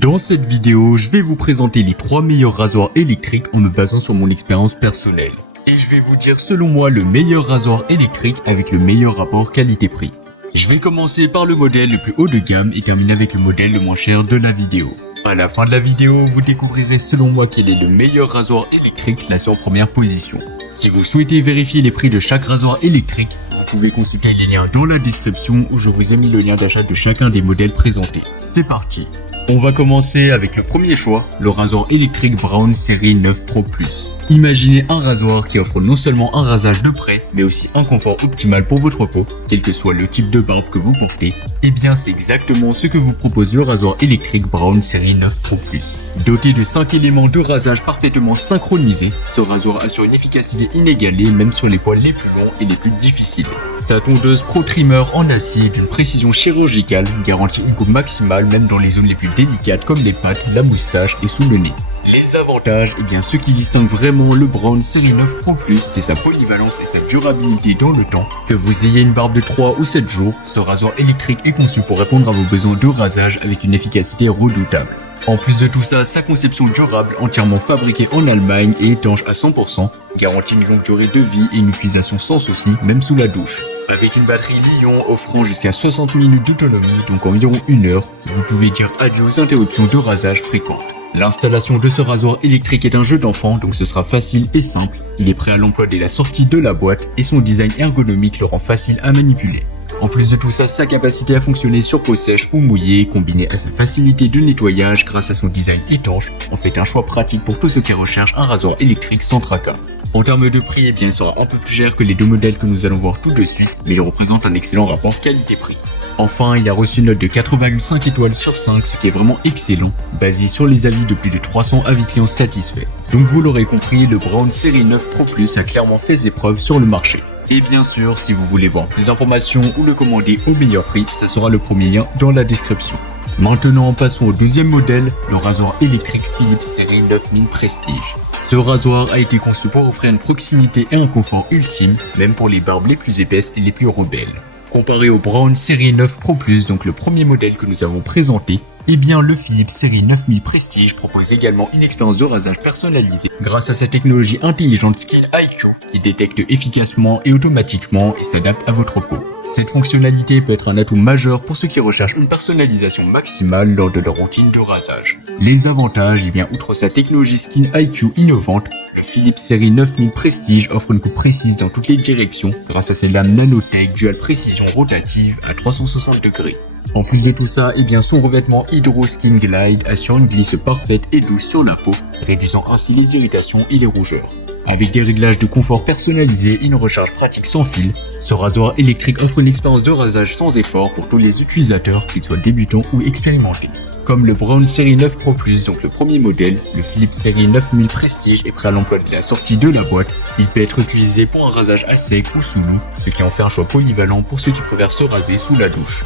Dans cette vidéo, je vais vous présenter les 3 meilleurs rasoirs électriques en me basant sur mon expérience personnelle. Et je vais vous dire selon moi le meilleur rasoir électrique avec le meilleur rapport qualité-prix. Je vais commencer par le modèle le plus haut de gamme et terminer avec le modèle le moins cher de la vidéo. À la fin de la vidéo, vous découvrirez selon moi quel est le meilleur rasoir électrique classé en première position. Si vous souhaitez vérifier les prix de chaque rasoir électrique, vous pouvez consulter les liens dans la description où je vous ai mis le lien d'achat de chacun des modèles présentés. C'est parti. On va commencer avec le premier choix, le rasoir électrique Braun série 9 Pro Plus. Imaginez un rasoir qui offre non seulement un rasage de près, mais aussi un confort optimal pour votre peau, quel que soit le type de barbe que vous portez. Et bien c'est exactement ce que vous propose le rasoir électrique Braun série 9 Pro Plus. Doté de 5 éléments de rasage parfaitement synchronisés, ce rasoir assure une efficacité inégalée même sur les poils les plus longs et les plus difficiles. Sa tondeuse Pro Trimmer en acier d'une précision chirurgicale garantit une coupe maximale même dans les zones les plus délicates comme les pattes, la moustache et sous le nez. Les avantages, et bien ce qui distingue vraiment le Braun série 9 Pro Plus, c'est sa polyvalence et sa durabilité dans le temps. Que vous ayez une barbe de 3 ou 7 jours, ce rasoir électrique est conçu pour répondre à vos besoins de rasage avec une efficacité redoutable. En plus de tout ça, sa conception durable, entièrement fabriquée en Allemagne et étanche à 100%, garantit une longue durée de vie et une utilisation sans souci, même sous la douche. Avec une batterie Li-ion offrant jusqu'à 60 minutes d'autonomie, donc environ 1 heure, vous pouvez dire adieu aux interruptions de rasage fréquentes. L'installation de ce rasoir électrique est un jeu d'enfant, donc ce sera facile et simple. Il est prêt à l'emploi dès la sortie de la boîte et son design ergonomique le rend facile à manipuler. En plus de tout ça, sa capacité à fonctionner sur peau sèche ou mouillée, combinée à sa facilité de nettoyage grâce à son design étanche, en fait un choix pratique pour tous ceux qui recherchent un rasoir électrique sans tracas. En termes de prix, eh bien, il sera un peu plus cher que les deux modèles que nous allons voir tout de suite, mais il représente un excellent rapport qualité-prix. Enfin, il a reçu une note de 4,5 étoiles sur 5, ce qui est vraiment excellent, basé sur les avis de plus de 300 avis clients satisfaits. Donc vous l'aurez compris, le Braun série 9 Pro Plus a clairement fait ses preuves sur le marché. Et bien sûr, si vous voulez voir plus d'informations ou le commander au meilleur prix, ça sera le premier lien dans la description. Maintenant, passons au deuxième modèle, le rasoir électrique Philips série 9000 Prestige. Ce rasoir a été conçu pour offrir une proximité et un confort ultime, même pour les barbes les plus épaisses et les plus rebelles. Comparé au Braun série 9 Pro Plus, donc le premier modèle que nous avons présenté, eh bien le Philips série 9000 Prestige propose également une expérience de rasage personnalisée grâce à sa technologie intelligente Skin IQ qui détecte efficacement et automatiquement et s'adapte à votre peau. Cette fonctionnalité peut être un atout majeur pour ceux qui recherchent une personnalisation maximale lors de leur routine de rasage. Les avantages, eh bien outre sa technologie Skin IQ innovante, le Philips série 9000 Prestige offre une coupe précise dans toutes les directions grâce à ses lames nanotech dual précision rotative à 360 degrés. En plus de tout ça, eh bien son revêtement Hydro Skin Glide assure une glisse parfaite et douce sur la peau, réduisant ainsi les irritations et les rougeurs. Avec des réglages de confort personnalisés et une recharge pratique sans fil, ce rasoir électrique offre une expérience de rasage sans effort pour tous les utilisateurs, qu'ils soient débutants ou expérimentés. Comme le Braun série 9 Pro Plus, donc le premier modèle, le Philips série 9000 Prestige est prêt à l'emploi dès la sortie de la boîte. Il peut être utilisé pour un rasage à sec ou sous l'eau, ce qui en fait un choix polyvalent pour ceux qui préfèrent se raser sous la douche.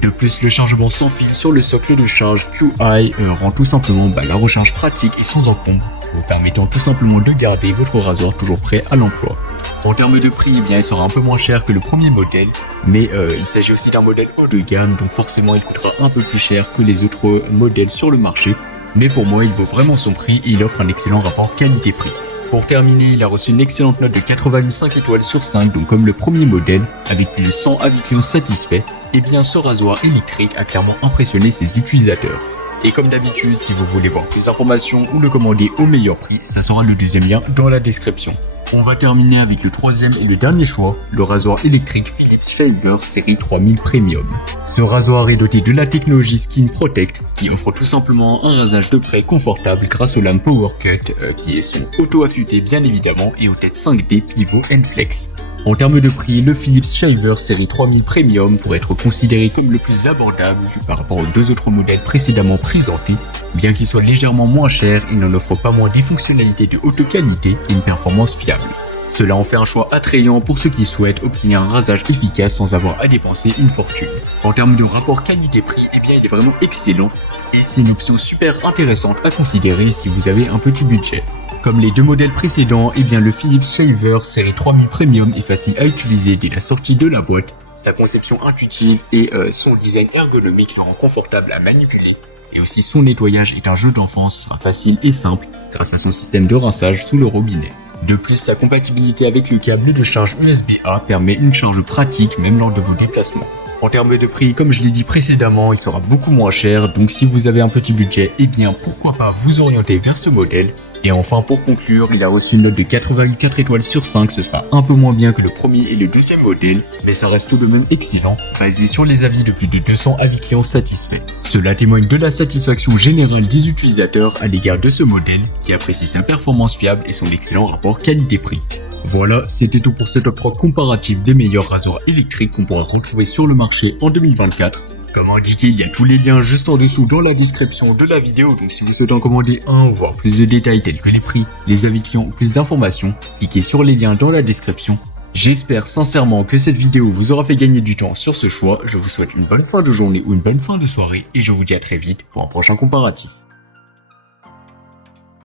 De plus, le chargement sans fil sur le socle de charge QI rend tout simplement la recharge pratique et sans encombre, vous permettant tout simplement de garder votre rasoir toujours prêt à l'emploi. En termes de prix, eh bien, il sera un peu moins cher que le premier modèle, mais il s'agit aussi d'un modèle haut de gamme, donc forcément il coûtera un peu plus cher que les autres modèles sur le marché. Mais pour moi, il vaut vraiment son prix et il offre un excellent rapport qualité-prix. Pour terminer, il a reçu une excellente note de 4,5 étoiles sur 5, donc comme le premier modèle, avec plus de 100 avis clients satisfaits, et bien ce rasoir électrique a clairement impressionné ses utilisateurs. Et comme d'habitude, si vous voulez voir plus d'informations ou le commander au meilleur prix, ça sera le deuxième lien dans la description. On va terminer avec le troisième et le dernier choix, le rasoir électrique Philips Shaver série 3000 Premium. Ce rasoir est doté de la technologie Skin Protect qui offre tout simplement un rasage de près confortable grâce aux lames Power Cut qui sont auto-affûtées bien évidemment et aux têtes 5D Pivot and Flex. En termes de prix, le Philips Shaver série 3000 Premium pourrait être considéré comme le plus abordable par rapport aux deux autres modèles précédemment présentés. Bien qu'il soit légèrement moins cher, il n'en offre pas moins des fonctionnalités de haute qualité et une performance fiable. Cela en fait un choix attrayant pour ceux qui souhaitent obtenir un rasage efficace sans avoir à dépenser une fortune. En termes de rapport qualité-prix, eh bien il est vraiment excellent et c'est une option super intéressante à considérer si vous avez un petit budget. Comme les deux modèles précédents, eh bien le Philips Shaver série 3000 Premium est facile à utiliser dès la sortie de la boîte. Sa conception intuitive et son design ergonomique le rend confortable à manipuler. et aussi son nettoyage est un jeu d'enfance, sera facile et simple grâce à son système de rinçage sous le robinet. De plus, sa compatibilité avec le câble de charge USB-A permet une charge pratique même lors de vos déplacements. En termes de prix, comme je l'ai dit précédemment, il sera beaucoup moins cher, donc si vous avez un petit budget, eh bien pourquoi pas vous orienter vers ce modèle. Et enfin, pour conclure, il a reçu une note de 4,4 étoiles sur 5, ce sera un peu moins bien que le premier et le deuxième modèle, mais ça reste tout de même excellent, basé sur les avis de plus de 200 avis clients satisfaits. Cela témoigne de la satisfaction générale des utilisateurs à l'égard de ce modèle, qui apprécie sa performance fiable et son excellent rapport qualité-prix. Voilà, c'était tout pour ce top 3 comparatif des meilleurs rasoirs électriques qu'on pourra retrouver sur le marché en 2024. Comme indiqué, il y a tous les liens juste en dessous dans la description de la vidéo, donc si vous souhaitez en commander un ou voir plus de détails tels que les prix, les avis clients ou plus d'informations, cliquez sur les liens dans la description. J'espère sincèrement que cette vidéo vous aura fait gagner du temps sur ce choix, je vous souhaite une bonne fin de journée ou une bonne fin de soirée et je vous dis à très vite pour un prochain comparatif.